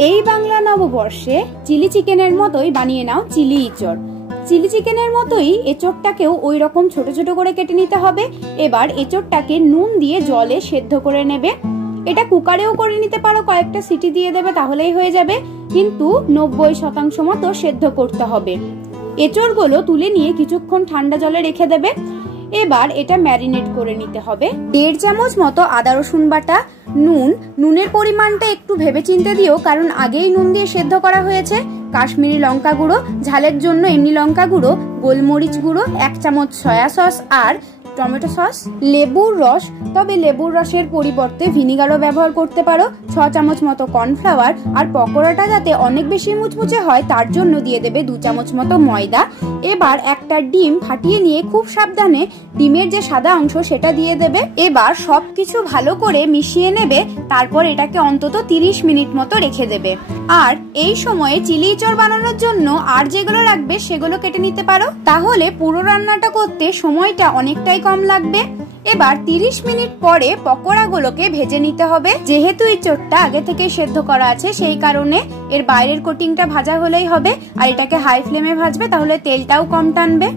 এই বাংলা নববর্ষে চিলি চিকেনের মতোই বানিয়ে নাও চিলি ইঁচড়। চিলি চিকেনের মতোই এঁচড়টাকেও ওই রকম ছোট ছোট করে কেটে নিতে হবে। এবার এঁচড়টাকে নুন দিয়ে জলে সেদ্ধ করে নেবে। এটা কুকারেও করে নিতে পারো, কয়েকটা সিটি দিয়ে দেবে তাহলেই হয়ে যাবে, কিন্তু 90% মতো সেদ্ধ করতে হবে। এঁচড়গুলো তুলে নিয়ে কিছুক্ষণ ঠান্ডা জলে রেখে দেবে। এবার এটা ম্যারিনেট করে নিতে হবে। 1.5 চামচ মতো আদা রসুন বাটা, নুনের পরিমাণটা একটু ভেবেচিন্তে দিও, কারণ আগেই নুন দিয়ে সেদ্ধ করা হয়েছে। কাশ্মীরি লঙ্কা গুঁড়ো, ঝালের জন্য এমনি লঙ্কা গুঁড়ো, গোলমরিচ গুঁড়ো, 1 চামচ সয়া সস আর টমেটো সস, লেবুর রস, তবে লেবুর রসের পরিবর্তে ভিনিগারও ব্যবহার করতে পারো, 6 চামচ মতো কর্নফ্লাওয়ার, আর পকোড়াটা যাতে অনেক বেশি মুচমুচে হয় তার জন্য দিয়ে দেবে 2 চামচ মতো ময়দা। এবার একটা ডিম ফাটিয়ে নিয়ে খুব সাবধানে ডিমের যে সাদা অংশ সেটা দিয়ে দেবে। এবার সবকিছু ভালো করে মিশিয়ে নেবে, তারপর এটাকে অন্তত 30 মিনিট মতো রেখে দেবে। আর এই সময়ে চিলি ইঁচড় বানানোর জন্য আর যেগুলো লাগবে সেগুলো কেটে নিতে পারো, তাহলে পুরো রান্নাটা করতে সময়টা অনেকটাই কম লাগবে। এবার 30 মিনিট পরে পকোড়াগুলোকে ভেজে নিতে হবে। যেহেতু ইঁচড়টা আগে থেকে সেদ্ধ করা আছে সেই কারণে এর বাইরের কোটিংটা ভাজা হলেই হবে, আর এটাকে হাই ফ্লেমে ভাজবে, তাহলে তেলটাও কম টানবে।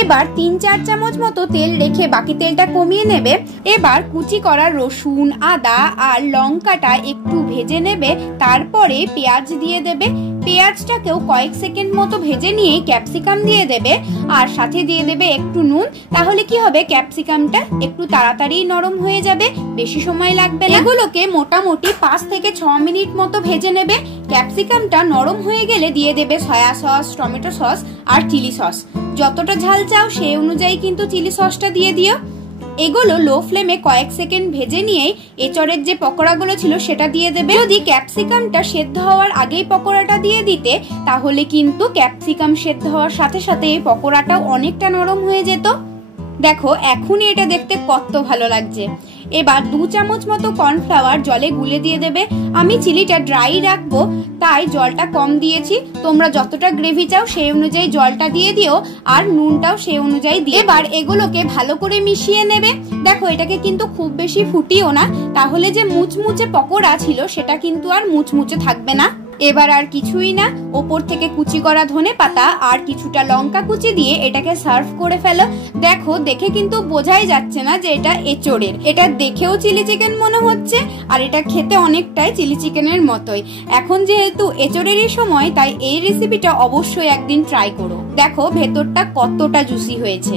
এবার 3-4 চামচ মতো তেল রেখে বাকি তেলটা কমিয়ে নেবে। এবার কুচি করা রসুন, আদা আর লঙ্কাটা একটু ভেজে নেবে, তারপরে পেঁয়াজ দিয়ে দেবে। পেঁয়াজটাকেও কয়েক সেকেন্ড মতো ভেজে নিয়ে ক্যাপসিকাম দিয়ে দেবে, আর সাথে দিয়ে দেবে একটু নুন। তাহলে কি হবে, ক্যাপসিকামটা একটু তাড়াতাড়ি নরম হয়ে যাবে, বেশি সময় লাগবে না। এগুলোকে মোটামুটি 5 থেকে 6 মিনিট মতো ভেজে নেবে। ক্যাপসিকামটা নরম হয়ে গেলে দিয়ে দেবে সয়া সস, টমেটো সস আর চিলি সস। যতটা ঝাল চাও সেই অনুযায়ী কিন্তু চিলি সসটা দিয়ে দিও। এগুলো লো ফ্লেমে কয়েক সেকেন্ড ভেজে নিয়ে এঁচড়ের যে পকোড়াগুলো ছিল সেটা দিয়ে দেবে। যদি ক্যাপসিকামটা সেদ্ধ হওয়ার আগেই পকোড়াটা দিয়ে দিতে, তাহলে কিন্তু ক্যাপসিকাম সেদ্ধ হওয়ার সাথে সাথে এই পকোড়াটাও অনেকটা নরম হয়ে যেত। দেখো এখনই এটা দেখতে কত ভালো লাগছে। এবার 2 চামচ মতো কর্নফ্লাওয়ার জলে গুলে দিয়ে দেবে। আমি চিলিটা ড্রাই রাখবো তাই জলটা কম দিয়েছি, তোমরা যতটা গ্রেভি চাও সেই অনুযায়ী জলটা দিয়ে দিও, আর নুনটাও সেই অনুযায়ী দিয়ে। এবার এগুলোকে ভালো করে মিশিয়ে নেবে। দেখো এটাকে কিন্তু খুব বেশি ফুটিও না, তাহলে যে মুচমুচে পকোড়া ছিল সেটা কিন্তু আর মুচমুচে থাকবে না। এবার আর কিছুই না, ওপর থেকে কুচি করা ধনে পাতা আর কিছুটা লঙ্কা কুচি দিয়ে এটাকে সার্ভ করে ফেলো। দেখো দেখে কিন্তু বোঝাই যাচ্ছে না যে এটা এঁচড়ের, এটা দেখেও চিলি চিকেন মনে হচ্ছে, আর এটা খেতে অনেকটাই চিলি চিকেনের মতোই। এখন যেহেতু এঁচড়েরই সময়, তাই এই রেসিপিটা অবশ্যই একদিন ট্রাই করো। দেখো ভেতরটা কতটা জুসি হয়েছে।